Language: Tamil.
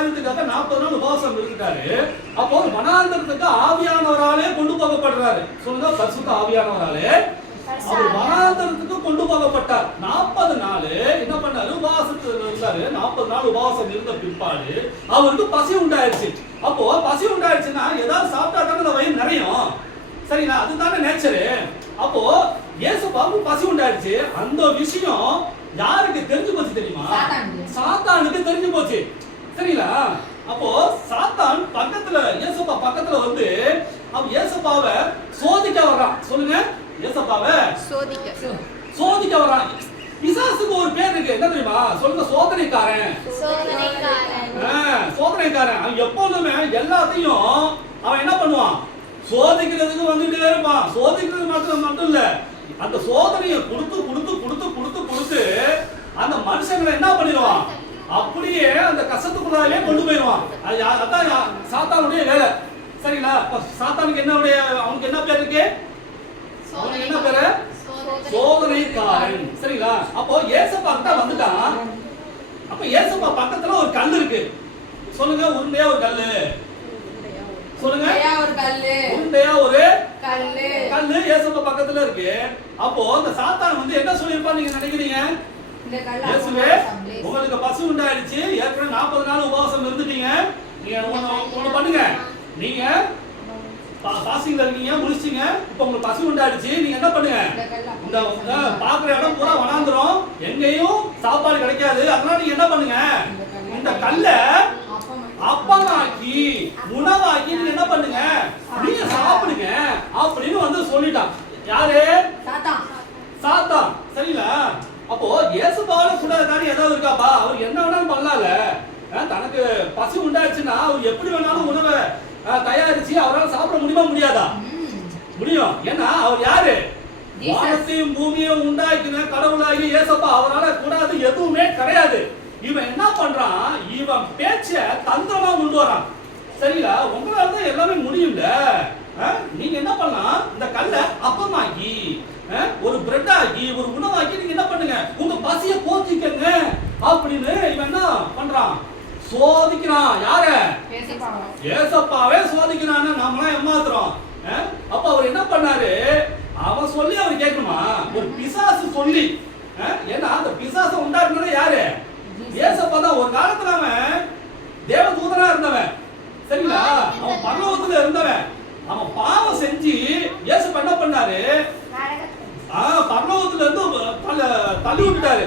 காரியத்துக்காக 40 நாள் உபவாசம் இருந்துட்டாரு. அப்போ வனாந்தரத்துக்கு ஆவியானவராலே கொண்டு போகப்படுறாரு. சொல்லுங்க, பரிசுத்த ஆவியானவராலே அவர் வனாந்தரத்துக்கு கொண்டு போகப்பட்டார். 40 நாள் என்ன பண்ணாரு? உபவாசத்துல இருந்தாரு. 40 நாள் உபவாசம் இருந்த பிற்பாடு அவருக்கு பசி உண்டாயிருச்சு. அப்போ பசி உண்டாயிருச்சுன்னா ஏதாவது சாப்பிட்டா தானே அந்த வயிறு நிறையும். சரிங்களா? அதுதானே நேச்சரு. அப்போ இயேசுவுக்கு பசி உண்டாயிருச்சு. அந்த விஷயம் யாருக்கு தெரிஞ்சு போச்சு தெரியுமா? சாத்தானுக்கு தெரிஞ்சு போச்சு. சரிங்களா? அப்போ சாத்தான் பக்கத்துல இயேசுப்பா பக்கத்துல வந்து அவன் இயேசுப்பாவை சோதிக்க வர்றான். சொல்லுங்க, இயேசுப்பாவை சோதிக்க வர்றான். பிசாசுக்கு ஒரு பேர் இருக்கு, என்ன தெரியுமா? சொல்லுங்க, சோதனைக்காரன். சோதனைக்காரன். அவன் எப்போதுமே எல்லாத்தையும் அவன் என்ன பண்ணுவான்? சோதிக்கிறதுக்கு வந்துட்டே இருப்பான். சோதிக்கிறது மட்டும் இல்ல, அந்த சோதனையை கொடுத்து கொடுத்து கொடுத்து கொடுத்து கொடுத்து அந்த மனுஷங்களை என்ன பண்ணிடுவான்? அப்படியே அந்த கஷ்டத்துக்குள்ளாவே கொண்டு போயிடுவான். அதான் சாத்தானுடைய வேலை. சரிங்களா? சாத்தானுக்கு என்ன, அவனுக்கு என்ன பேர் இருக்கு? அவனுக்கு என்ன பேரு? சோதனைக்காரன். சரிங்களா? அப்போ ஏசப்பா கிட்ட வந்துட்டான். அப்ப ஏசப்பா பக்கத்துல ஒரு கல் இருக்கு. சொல்லுங்க, உருண்டையா ஒரு கல்லு. சொல்லுங்க, உருண்டையா ஒரு கல்லு ஏசப்பா பக்கத்துல இருக்கு. அப்போ அந்த சாத்தான் வந்து என்ன சொல்லிருப்பா நீங்க நினைக்கிறீங்க? இயேசுவே, உங்களுக்கு பசி உண்டாயிடுச்சு, ஏற்கனவே 40 நாள் உபவாசம் இருந்துட்டீங்க, நீங்க ஒண்ணு பண்ணுங்க, நீங்க பாசிங்ல இருக்கீங்க, முடிச்சிங்க, இப்ப உங்களுக்கு பசி உண்டாயிடுச்சு, நீங்க என்ன பண்ணுங்க? இந்த பாக்குற இடம் பூரா வனாந்திரம், எங்கேயும் சாப்பாடு கிடைக்காது, அதனால நீங்க என்ன பண்ணுங்க? இந்த கல்லை அப்பமாக்கி உணவாக்கி நீங்க என்ன பண்ணுங்க? நீங்க சாப்பிடுங்க அப்படின்னு வந்து சொல்லிட்டான். யாரு? சாத்தான். சரிங்களா? அப்போ இயேசுவால கூட காரியம் ஏதாவது இருக்காப்பா? அவர் என்ன வேணாலும் பண்ணலாம்ல. தனக்கு பசி உண்டாச்சுன்னா அவர் எப்படி வேணாலும் உணவை தயாரிச்சு அவரால் சாப்பிட முடியுமா? முடியாதா? முடியும். ஏன்னா அவர் யாரு? வானத்தையும் பூமியையும் உண்டாக்கின கடவுளாகி இயேசுப்பா. அவரால் கூடாது எதுவுமே கிடையாது. இவன் என்ன பண்றான்? இவன் பேச்ச தந்திரமா கொண்டு வரான். சரிங்களா? உங்களால தான் எல்லாமே முடியும்ல. நீங்க என்ன பண்ணலாம்? இந்த கல்லை அப்பமாக்கி ஒரு பிரெட் ஆக்கி ஒரு உணவாக்கி நீங்க என்ன பண்ணுங்க? உங்க பசிய போத்திக்கங்க அப்படின்னு இவன் என்ன பண்றான்? சோதிக்கிறான். யார? ஏசப்பாவே சோதிக்கிறான். நாமெல்லாம் ஏமாத்துறோம். அப்ப அவர் என்ன பண்ணாரு? அவன் சொல்லி அவர் கேட்கணுமா? ஒரு பிசாசு சொல்லி. ஏன்னா அந்த பிசாசை உண்டாக்குனது யாரு? ஏசப்பா தான். ஒரு காலத்துல அவன் தேவதூதனா இருந்தவன். சரிங்களா? அவன் பரலோகத்துல இருந்தவன். அவன் பாவம் செஞ்சு ஏசப்பா என்ன பண்ணாரு? பரலோகத்துல இருந்து தள்ளி விட்டுட்டாரு.